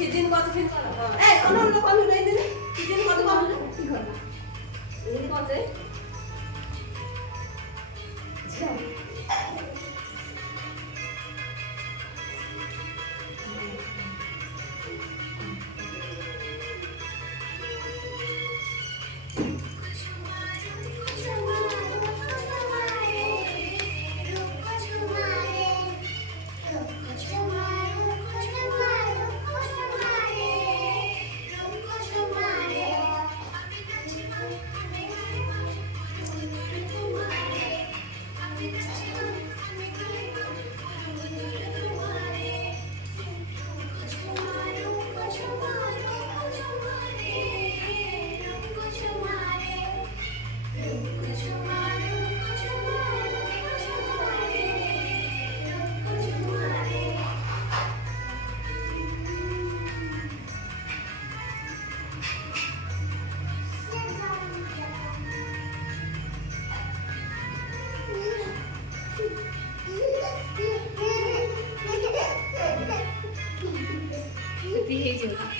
সেদিন কত দিন এই অন্য কত দেই দিন সেদিন কত কম হলো কি করব এই কত এই যে